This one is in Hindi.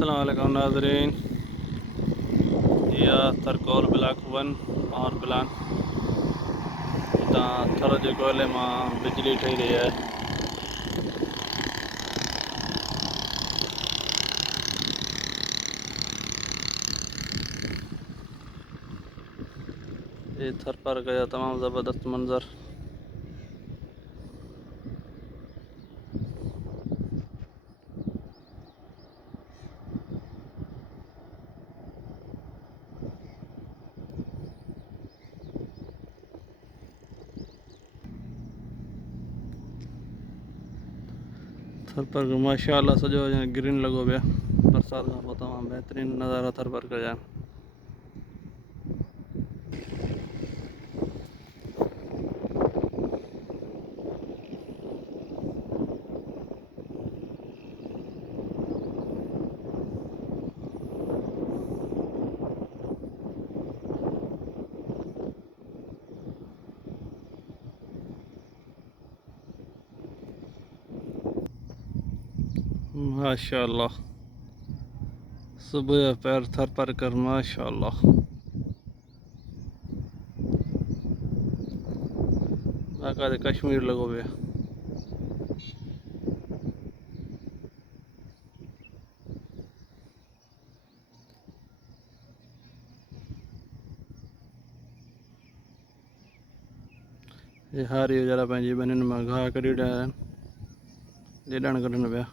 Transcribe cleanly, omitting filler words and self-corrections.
अस्सलाम वालेकुम नाज़रीन। यह थरकोल ब्लॉक 1 पावर प्लांट थर जे कोयले में बिजली ठही रही है। ये थर पर गया तमाम ज़बरदस्त मंजर। थर पर माशाअल्लाह सजो ग्रीन लगो पिया। बरसात का तमाम बेहतरीन नज़ारा थर पर गया। माशाअल्लाह सुबह पैर थर पर कर माशाअल्लाह बाकायदे कश्मीर लगो पिया। ये हारी जरा पंहिंजी ॿिन्हिनि मां घाह कढी ॾियण कढनि पिया।